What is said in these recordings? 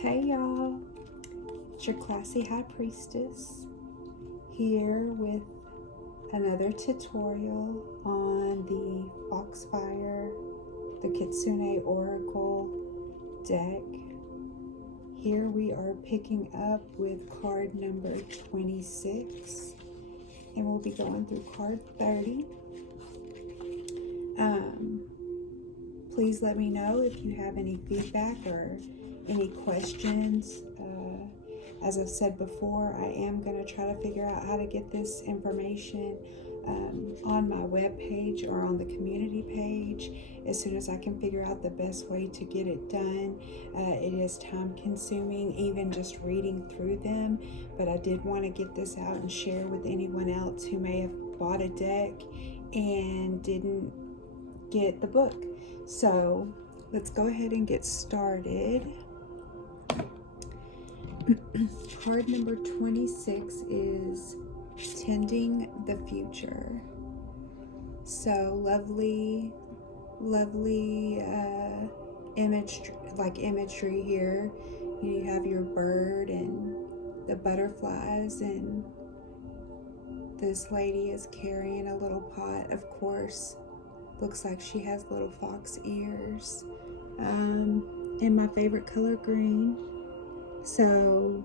Hey y'all, it's your classy high priestess here with another tutorial on the Foxfire, the Kitsune Oracle deck. Here we are picking up with card number 26 and we'll be going through card 30. Please let me know if you have any feedback or any questions. As I've said before, I am going to try to figure out how to get this information on my webpage or on the community page as soon as I can figure out the best way to get it done. It is time consuming even just reading through them, but I did want to get this out and share with anyone else who may have bought a deck and didn't get the book. So let's go ahead and get started. Card number 26 is Tending the Future. So lovely imagery here. You have your bird and the butterflies, and this lady is carrying a little pot, of course. Looks like she has little fox ears. And my favorite color, green. So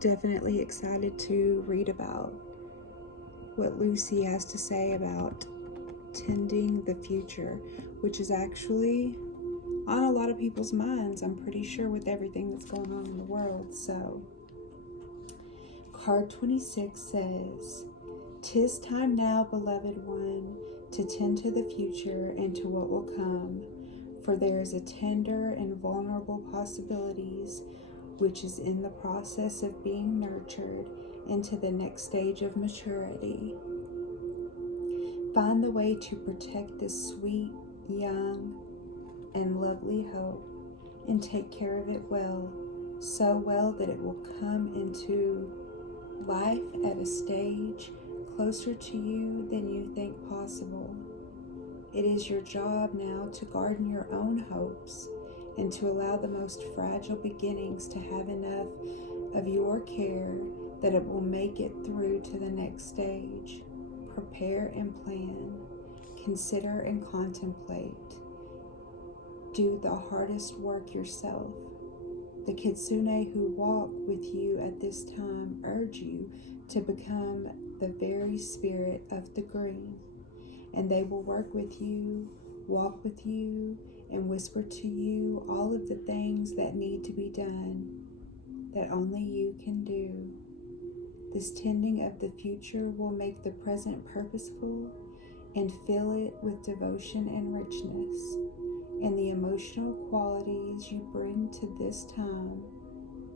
definitely excited to read about what Lucy has to say about tending the future, which is actually on a lot of people's minds, I'm pretty sure, with everything that's going on in the world. So card 26 says, "'Tis time now, beloved one, to tend to the future and to what will come, for there is a tender and vulnerable possibilities which is in the process of being nurtured into the next stage of maturity. Find the way to protect this sweet, young, and lovely hope, and take care of it well, so well that it will come into life at a stage closer to you than you think possible. It is your job now to garden your own hopes and to allow the most fragile beginnings to have enough of your care that it will make it through to the next stage. Prepare and plan, consider and contemplate. Do the hardest work yourself. The Kitsune who walk with you at this time urge you to become the very spirit of the green, and they will work with you, walk with you, and whisper to you all of the things that need to be done that only you can do. This tending of the future will make the present purposeful and fill it with devotion and richness, and the emotional qualities you bring to this time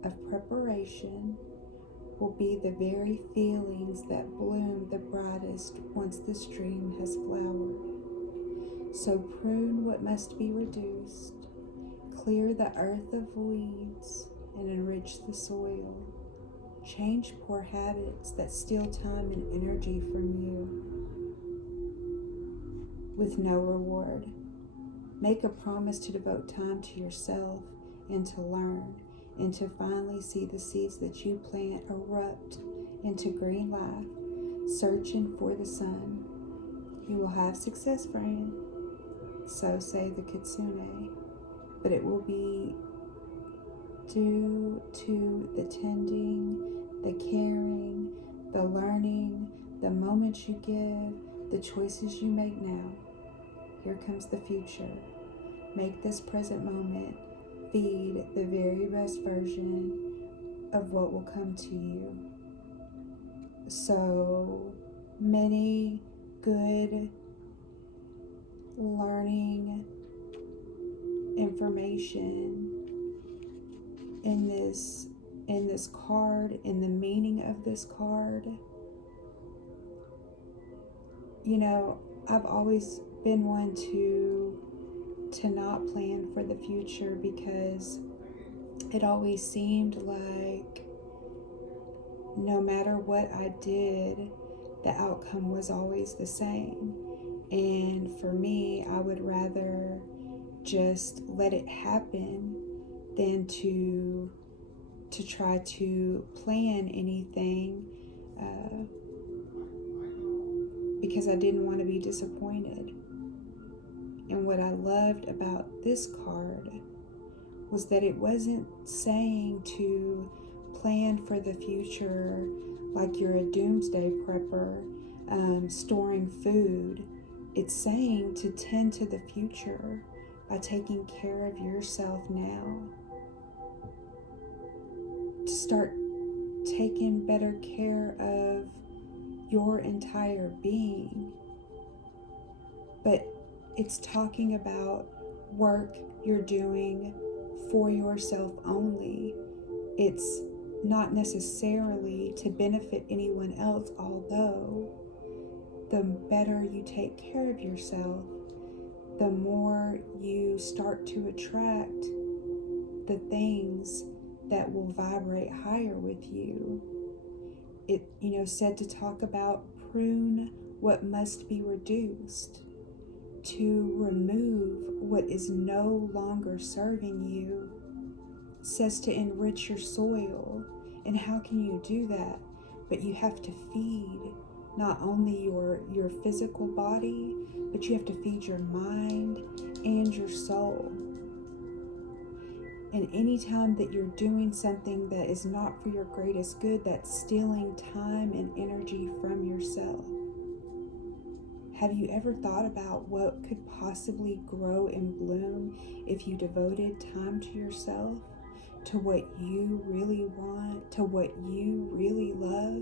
of preparation will be the very feelings that bloom the brightest once the stream has flowered. So prune what must be reduced, clear the earth of weeds, and enrich the soil. Change poor habits that steal time and energy from you with no reward. Make a promise to devote time to yourself and to learn, and to finally see the seeds that you plant erupt into green life, searching for the sun. You will have success, friend, so say the Kitsune, but it will be due to the tending, the caring, the learning, the moments you give, the choices you make now. Here comes the future. Make this present moment feed the very best version of what will come to you." So many good learning information in this card, in the meaning of this card. You know, I've always been one to not plan for the future, because it always seemed like no matter what I did, the outcome was always the same. And for me, I would rather just let it happen than to try to plan anything, because I didn't want to be disappointed. And what I loved about this card was that it wasn't saying to plan for the future like you're a doomsday prepper, storing food. It's saying to tend to the future by taking care of yourself now. To start taking better care of your entire being. But it's talking about work you're doing for yourself only. It's not necessarily to benefit anyone else, although the better you take care of yourself, the more you start to attract the things that will vibrate higher with you. It, said to talk about prune what must be reduced, to remove what is no longer serving you. Says to enrich your soil. And how can you do that? But you have to feed not only your physical body, but you have to feed your mind and your soul. And anytime that you're doing something that is not for your greatest good, that's stealing time and energy from yourself. Have you ever thought about what could possibly grow and bloom if you devoted time to yourself, to what you really want, to what you really love?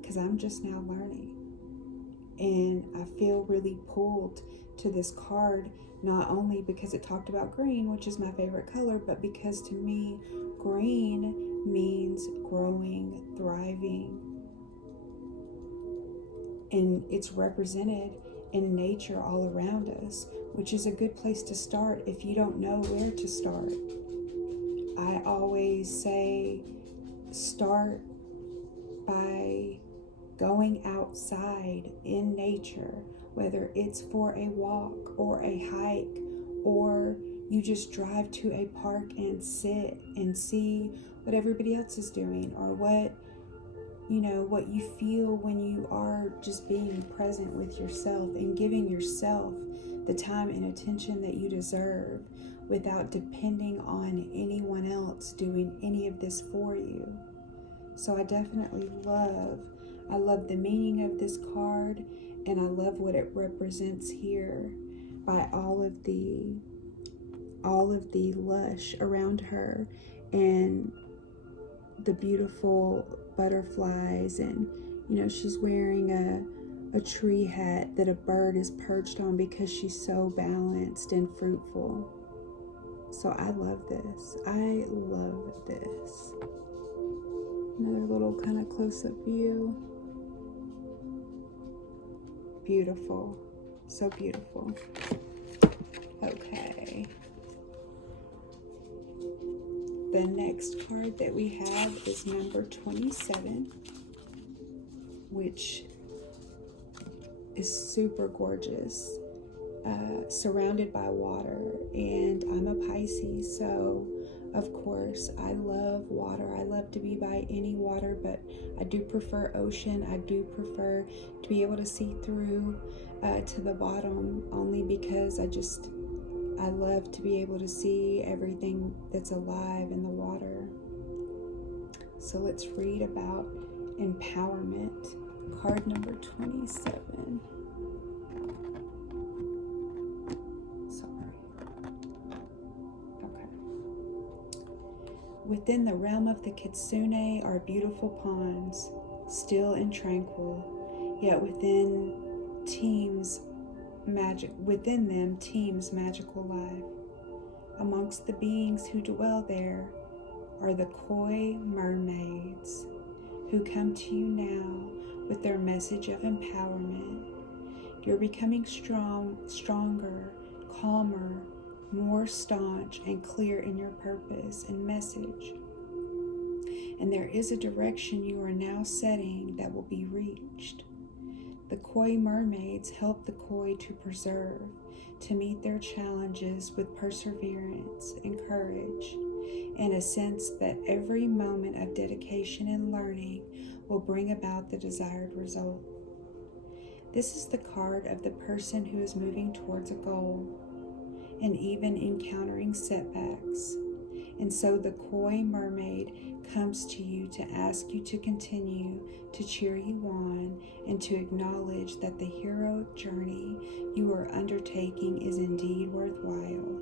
Because I'm just now learning. And I feel really pulled to this card, not only because it talked about green, which is my favorite color, but because to me, green means growing, thriving. And it's represented in nature all around us, which is a good place to start if you don't know where to start. I always say start by going outside in nature, whether it's for a walk or a hike, or you just drive to a park and sit and see what everybody else is doing, or what you feel when you are just being present with yourself and giving yourself the time and attention that you deserve without depending on anyone else doing any of this for you. So I definitely love the meaning of this card, and I love what it represents here by all of the lush around her and the beautiful butterflies, and she's wearing a tree hat that a bird is perched on because she's so balanced and fruitful. So I love this. I love this. Another little kind of close-up view. Beautiful. So beautiful. Okay. The next card that we have is number 27, which is super gorgeous, surrounded by water. And I'm a Pisces, so of course I love water. I love to be by any water, but I do prefer ocean. I do prefer to be able to see through to the bottom, only because I love to be able to see everything that's alive in the water. So let's read about empowerment. Card number 27. Sorry. Okay. Within the realm of the Kitsune are beautiful ponds, still and tranquil, yet within them teems magical life. Amongst the beings who dwell there are the koi mermaids, who come to you now with their message of empowerment. You're becoming stronger, calmer, more staunch and clear in your purpose and message. And there is a direction you are now setting that will be reached. The koi mermaids help the koi to preserve, to meet their challenges with perseverance and courage, and a sense that every moment of dedication and learning will bring about the desired result. This is the card of the person who is moving towards a goal and even encountering setbacks. And so the koi mermaid comes to you to ask you to continue, to cheer you on, and to acknowledge that the heroic journey you are undertaking is indeed worthwhile.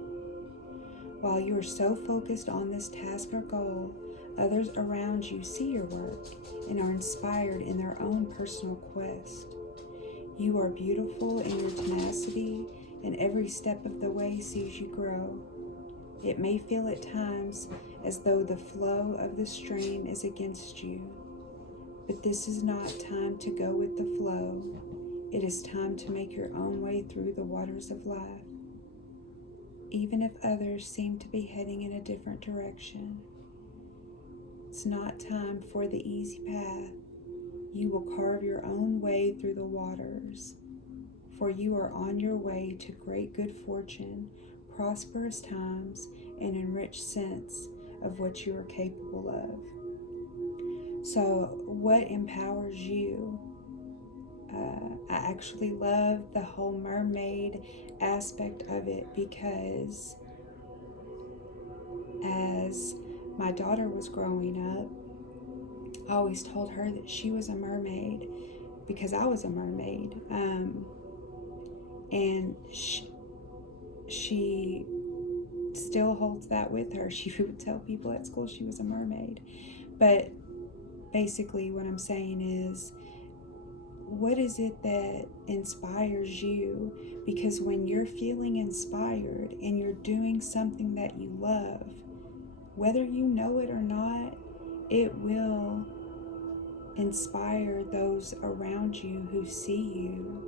While you are so focused on this task or goal, others around you see your work and are inspired in their own personal quest. You are beautiful in your tenacity, and every step of the way sees you grow. It may feel at times as though the flow of the stream is against you, but this is not time to go with the flow. It is time to make your own way through the waters of life, even if others seem to be heading in a different direction. It's not time for the easy path. You will carve your own way through the waters, for you are on your way to great good fortune, prosperous times, and enriched sense of what you are capable of. So, what empowers you? I actually love the whole mermaid aspect of it, because as my daughter was growing up, I always told her that she was a mermaid because I was a mermaid. And she still holds that with her. She would tell people at school she was a mermaid. But basically what I'm saying is, what is it that inspires you? Because when you're feeling inspired and you're doing something that you love, whether you know it or not, it will inspire those around you who see you,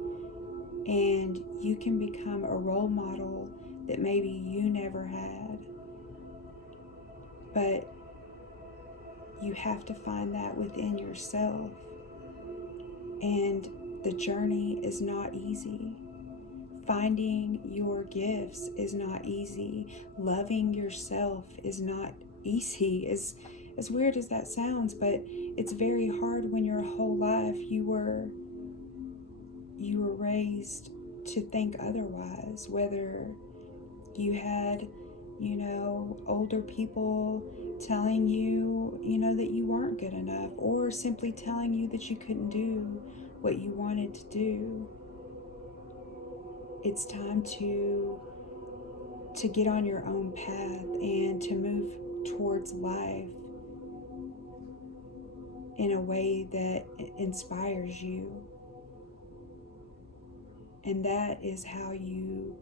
and you can become a role model that maybe you never had. But you have to find that within yourself, and the journey is not easy. Finding your gifts is not easy. Loving yourself is not easy. As weird as that sounds, but it's very hard when your whole life you were raised to think otherwise, whether you had, older people telling you, that you weren't good enough, or simply telling you that you couldn't do what you wanted to do. It's time to get on your own path and to move towards life in a way that inspires you. And that is how you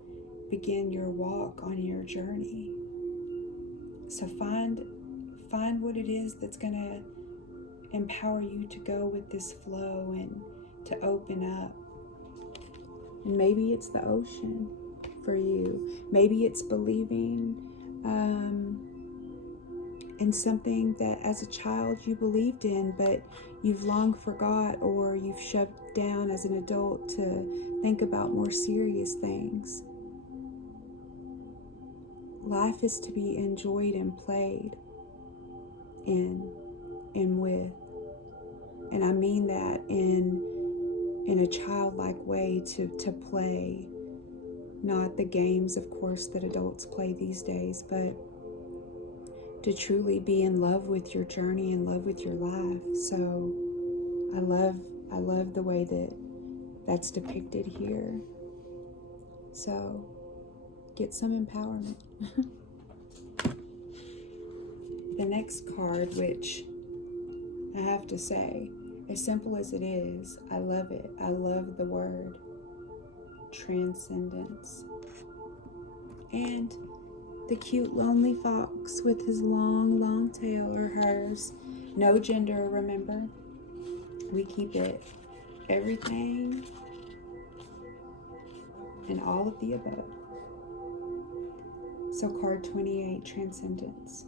begin your walk on your journey. So find what it is that's going to empower you to go with this flow and to open up. And maybe it's the ocean for you. Maybe it's believing in something that as a child you believed in, but you've long forgot, or you've shoved down as an adult to think about more serious things. Life is to be enjoyed and played in and with. And I mean that in a childlike way, to play. Not the games, of course, that adults play these days, but to truly be in love with your journey, in love with your life. So I love the way that that's depicted here. So get some empowerment. The next card, which I have to say, as simple as it is, I love it. I love the word transcendence. And the cute lonely fox with his long tail, or hers. No gender, remember? We keep it everything and all of the above. So card 28, transcendence.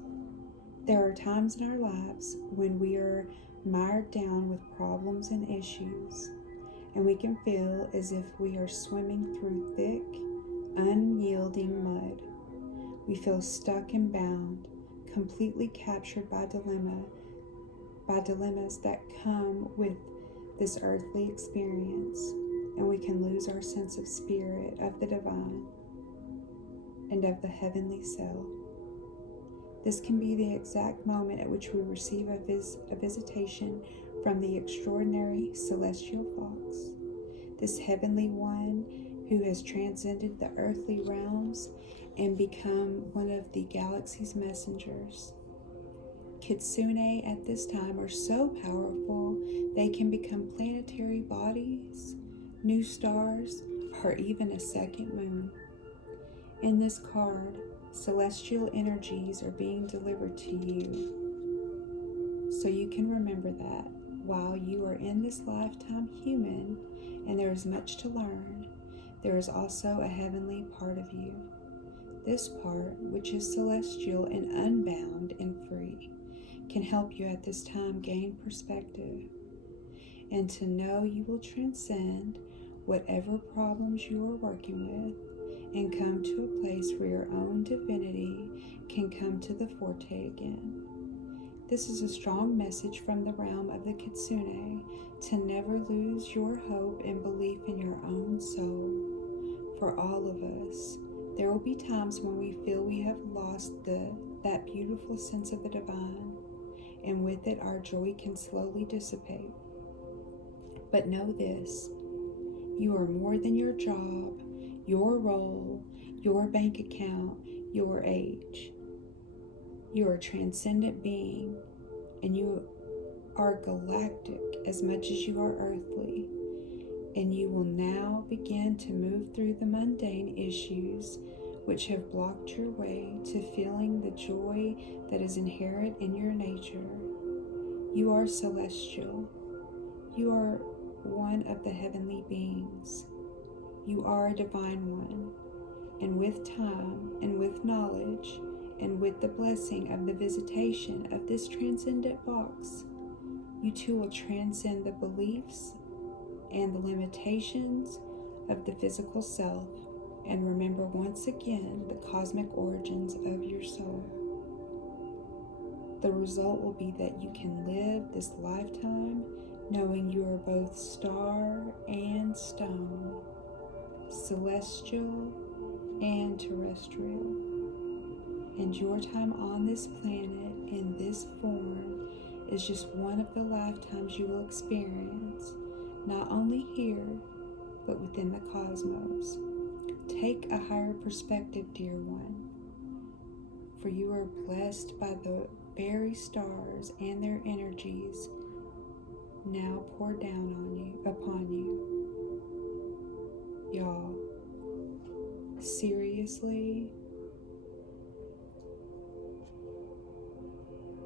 There are times in our lives when we are mired down with problems and issues, and we can feel as if we are swimming through thick, unyielding mud. We feel stuck and bound, completely captured by dilemmas that come with this earthly experience, and we can lose our sense of spirit of the divine and of the heavenly self. This can be the exact moment at which we receive a visitation from the extraordinary celestial fox, this heavenly one who has transcended the earthly realms and become one of the galaxy's messengers. Kitsune at this time are so powerful they can become planetary bodies, new stars, or even a second moon. In this card, celestial energies are being delivered to you, so you can remember that while you are in this lifetime human and there is much to learn, there is also a heavenly part of you. This part, which is celestial and unbound and free, can help you at this time gain perspective and to know you will transcend whatever problems you are working with and come to a place where your own divinity can come to the forte again. This is a strong message from the realm of the Kitsune to never lose your hope and belief in your own soul. For all of us, there will be times when we feel we have lost that beautiful sense of the divine, and with it our joy can slowly dissipate. But know this, you are more than your job, your role, your bank account, your age. You are a transcendent being, and you are galactic as much as you are earthly, and you will now begin to move through the mundane issues which have blocked your way to feeling the joy that is inherent in your nature. You are celestial. You are one of the heavenly beings. You are a divine one, and with time and with knowledge and with the blessing of the visitation of this transcendent box, you too will transcend the beliefs and the limitations of the physical self and remember once again the cosmic origins of your soul. The result will be that you can live this lifetime knowing you are both star and stone, celestial and terrestrial, and your time on this planet in this form is just one of the lifetimes you will experience, not only here, but within the cosmos. Take a higher perspective, dear one, for you are blessed by the very stars and their energies now pour down upon you. Y'all, seriously,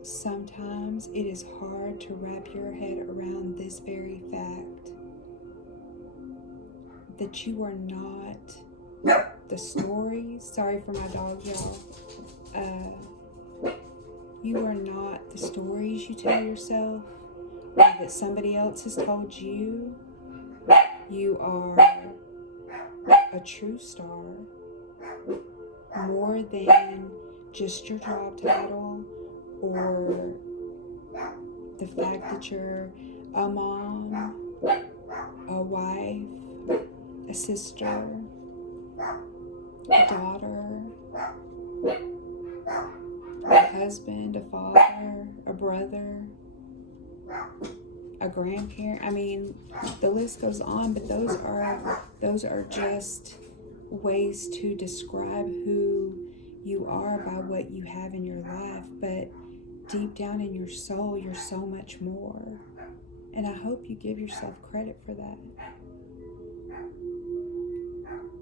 sometimes it is hard to wrap your head around this very fact that you are not the stories. Sorry for my dog, y'all. You are not the stories you tell yourself or that somebody else has told you. You are a true star, more than just your job title or the fact that you're a mom, a wife, a sister, a daughter, a husband, a father, a brother, a grandparent. I mean, the list goes on, but those are just ways to describe who you are by what you have in your life. But deep down in your soul, you're so much more. And I hope you give yourself credit for that.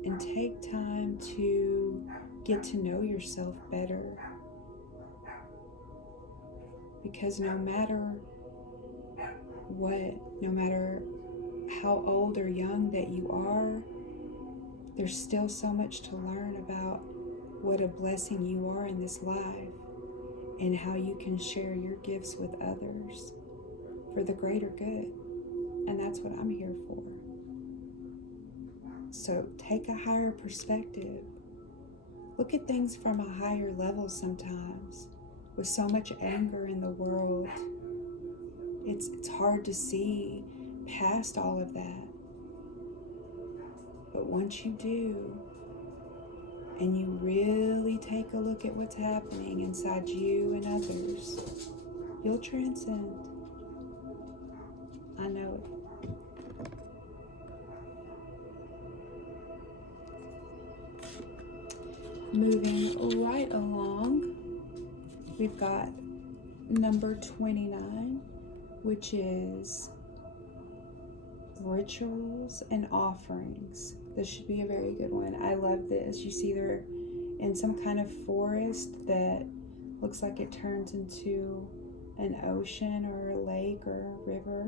And take time to get to know yourself better. Because no matter what, no matter how old or young that you are, there's still so much to learn about what a blessing you are in this life and how you can share your gifts with others for the greater good. And that's what I'm here for. So take a higher perspective. Look at things from a higher level sometimes. With so much anger in the world, it's hard to see past all of that. But once you do, and you really take a look at what's happening inside you and others, you'll transcend. I know it. Moving right along, we've got number 29, which is rituals and offerings. This should be a very good one. I love this. You see they're in some kind of forest that looks like it turns into an ocean or a lake or a river.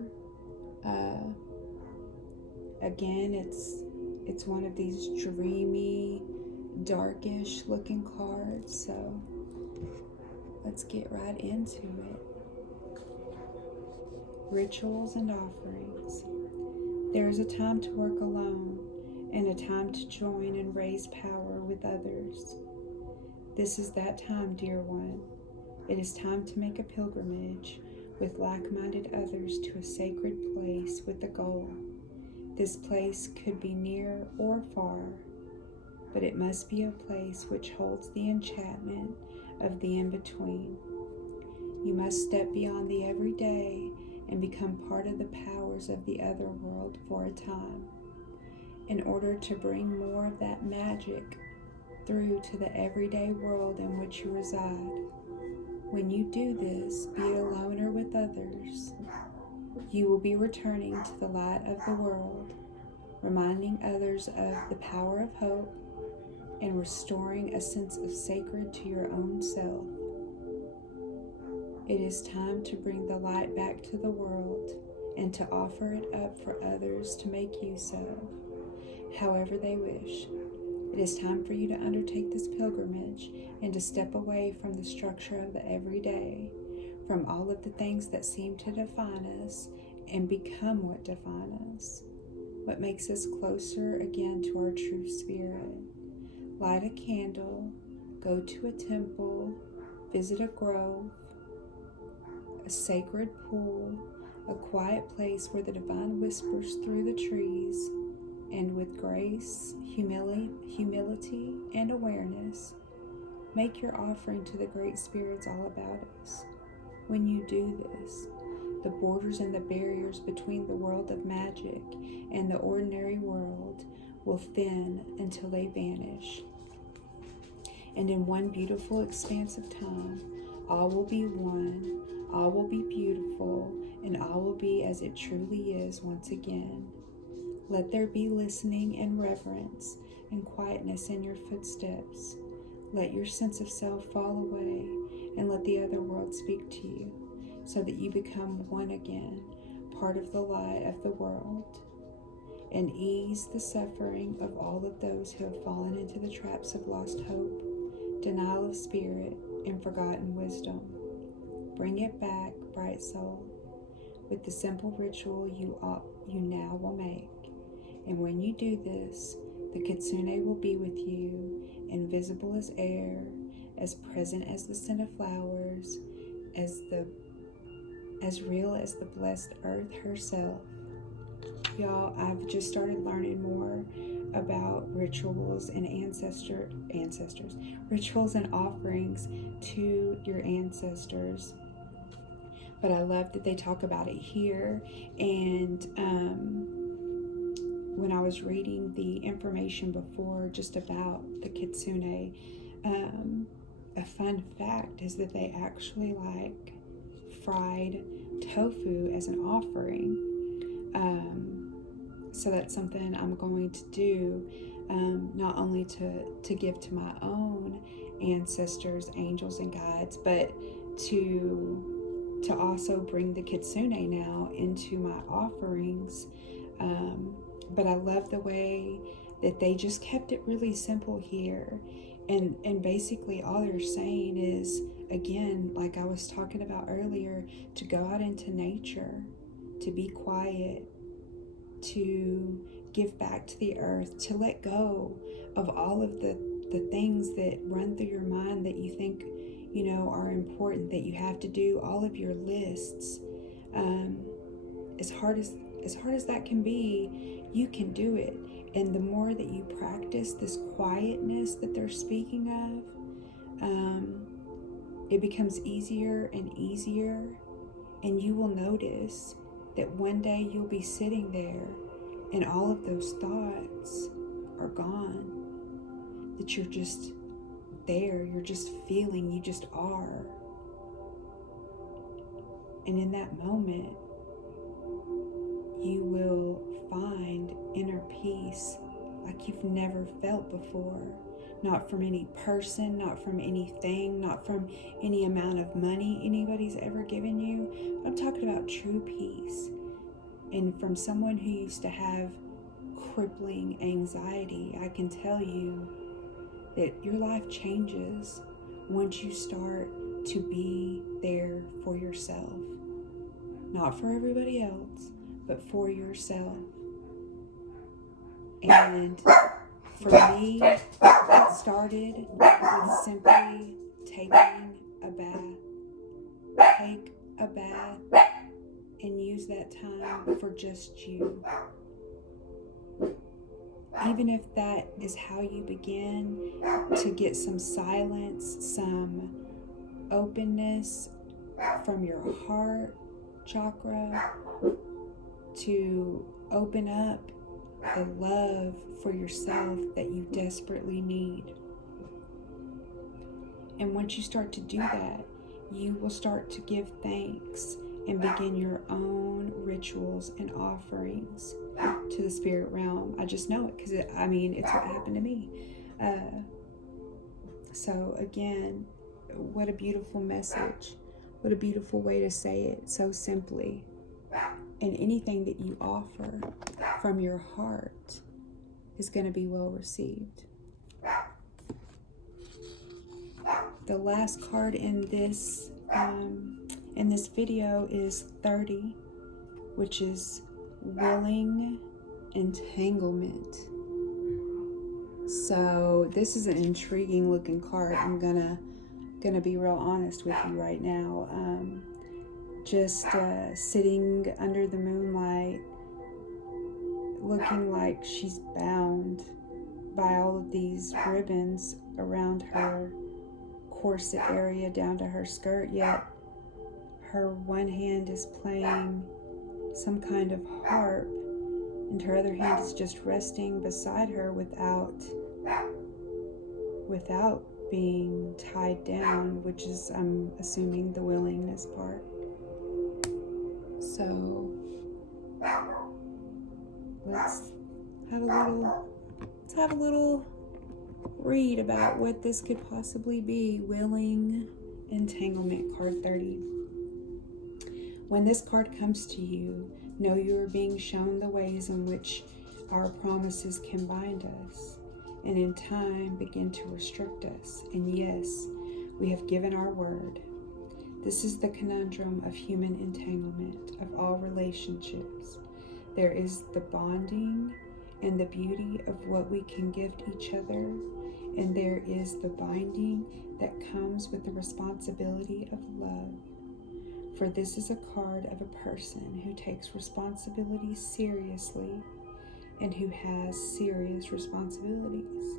Again, it's one of these dreamy, darkish looking cards, so let's get right into it. Rituals and offerings. There is a time to work alone and a time to join and raise power with others. This is that time, dear one. It is time to make a pilgrimage with like-minded others to a sacred place with a goal. This place could be near or far, but it must be a place which holds the enchantment of the in-between. You must step beyond the everyday and become part of the powers of the other world for a time, in order to bring more of that magic through to the everyday world in which you reside. When you do this, be it alone or with others, you will be returning to the light of the world, reminding others of the power of hope, and restoring a sense of sacred to your own self. It is time to bring the light back to the world and to offer it up for others to make use of, however they wish. It is time for you to undertake this pilgrimage and to step away from the structure of the everyday, from all of the things that seem to define us, and become what define us, what makes us closer again to our true spirit. Light a candle, go to a temple, visit a grove, a sacred pool, a quiet place where the divine whispers through the trees, and with grace, humility, and awareness, make your offering to the great spirits all about us. When you do this, the borders and the barriers between the world of magic and the ordinary world will thin until they vanish. And in one beautiful expanse of time, all will be one, all will be beautiful, and all will be as it truly is once again. Let there be listening and reverence and quietness in your footsteps. Let your sense of self fall away and let the other world speak to you, so that you become one again, part of the light of the world, and ease the suffering of all of those who have fallen into the traps of lost hope, denial of spirit, and forgotten wisdom. Bring it back, bright soul, with the simple ritual you now will make. And when you do this, the Kitsune will be with you, invisible as air, as present as the scent of flowers, as real as the blessed earth herself. Y'all, I've just started learning more about rituals and rituals and offerings to your ancestors. But I love that they talk about it here. And when I was reading the information before just about the Kitsune, a fun fact is that they actually like fried tofu as an offering. So that's something I'm going to do, not only to give to my own ancestors, angels, and guides, but to also bring the Kitsune now into my offerings. But I love the way that they just kept it really simple here. And basically all they're saying is, again, like I was talking about earlier, to go out into nature, to be quiet, to give back to the earth, to let go of all of the things that run through your mind that you think, are important, that you have to do, all of your lists. As hard as that can be, you can do it. And the more that you practice this quietness that they're speaking of, it becomes easier and easier. And you will notice that one day you'll be sitting there and all of those thoughts are gone. That you're just there, you're just feeling, you just are. And in that moment, you will find inner peace like you've never felt before. Not from any person, not from anything, not from any amount of money anybody's ever given you. I'm talking about true peace. And from someone who used to have crippling anxiety, I can tell you that your life changes once you start to be there for yourself. Not for everybody else, but for yourself. And for me, it started with simply taking a bath. Take a bath and use that time for just you. Even if that is how you begin to get some silence, some openness from your heart chakra, to open up the love for yourself that you desperately need. And once you start to do that, you will start to give thanks and begin your own rituals and offerings to the spirit realm. I just know it because it's what happened to me. So again, what a beautiful message. What a beautiful way to say it so simply. And anything that you offer from your heart is going to be well received. The last card in this video is 30, which is willing entanglement. So this is an intriguing looking card. I'm gonna be real honest with you right now. Just sitting under the moonlight, looking like she's bound by all of these ribbons around her corset area down to her skirt, yet her one hand is playing some kind of harp and her other hand is just resting beside her without being tied down, which is, I'm assuming, the willingness part. So let's have a little read about what this could possibly be. Willing entanglement, card 30. When this card comes to you, know you are being shown the ways in which our promises can bind us, and in time begin to restrict us. And yes, we have given our word. This is the conundrum of human entanglement, of all relationships. There is the bonding and the beauty of what we can gift each other, and there is the binding that comes with the responsibility of love. For this is a card of a person who takes responsibility seriously and who has serious responsibilities,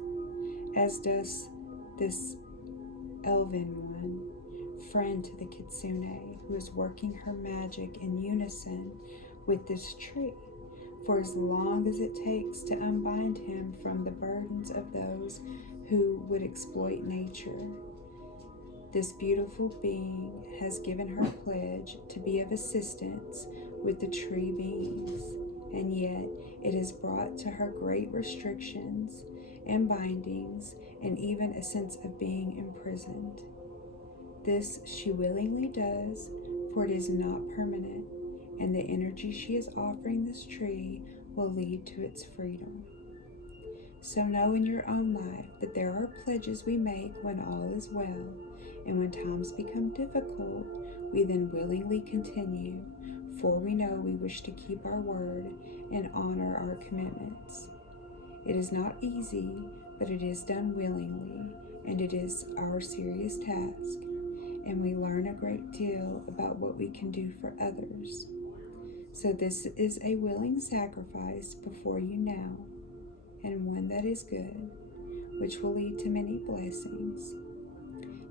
as does this elven one, friend to the Kitsune, who is working her magic in unison with this tree for as long as it takes to unbind him from the burdens of those who would exploit nature. This beautiful being has given her pledge to be of assistance with the tree beings, and yet it has brought to her great restrictions and bindings, and even a sense of being imprisoned. This she willingly does, for it is not permanent, and the energy she is offering this tree will lead to its freedom. So know in your own life that there are pledges we make when all is well, and when times become difficult, we then willingly continue, before we know we wish to keep our word and honor our commitments. It is not easy, but it is done willingly, and it is our serious task, and we learn a great deal about what we can do for others. So this is a willing sacrifice before you now, and one that is good, which will lead to many blessings.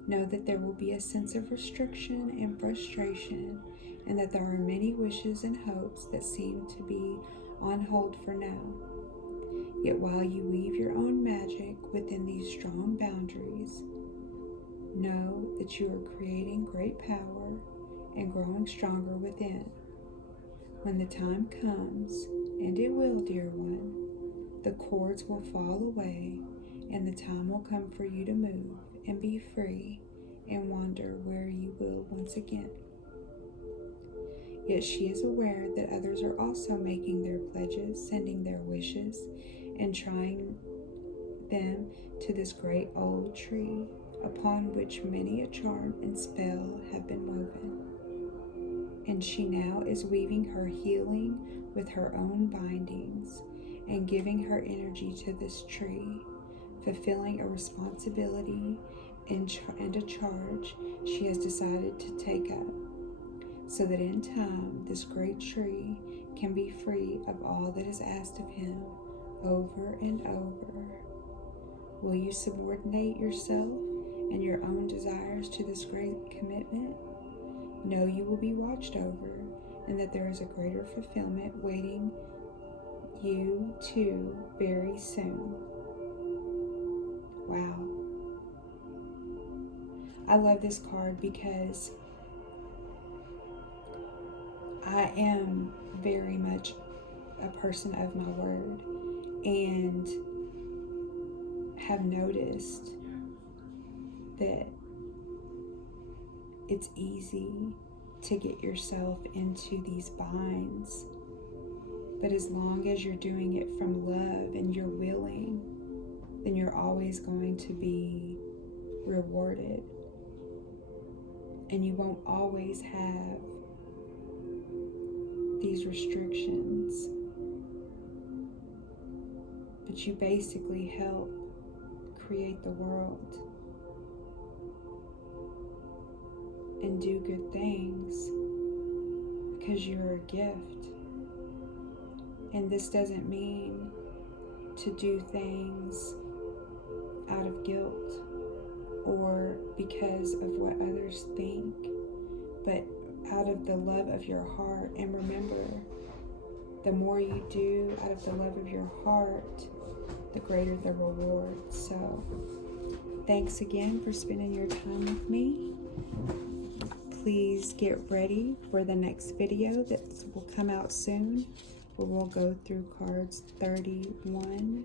Know that there will be a sense of restriction and frustration, and that there are many wishes and hopes that seem to be on hold for now. Yet while you weave your own magic within these strong boundaries, know that you are creating great power and growing stronger within. When the time comes, and it will, dear one, the cords will fall away, and the time will come for you to move and be free and wander where you will once again. Yet she is aware that others are also making their pledges, sending their wishes, and trying them to this great old tree, upon which many a charm and spell have been woven. And she now is weaving her healing with her own bindings and giving her energy to this tree, fulfilling a responsibility and a charge she has decided to take up, so that in time this great tree can be free of all that is asked of him over and over. Will you subordinate yourself and your own desires to this great commitment? Know you will be watched over, and that there is a greater fulfillment waiting you too very soon. Wow. I love this card because I am very much a person of my word, and have noticed that it's easy to get yourself into these binds, but as long as you're doing it from love and you're willing, then you're always going to be rewarded, and you won't always have these restrictions, but you basically help create the world and do good things because you're a gift. And this doesn't mean to do things out of guilt or because of what others think, but out of the love of your heart. And remember, the more you do out of the love of your heart, the greater the reward. So thanks again for spending your time with me. Please get ready for the next video that will come out soon, where we'll go through cards 31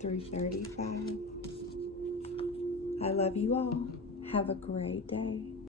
through 35. I love you all. Have a great day.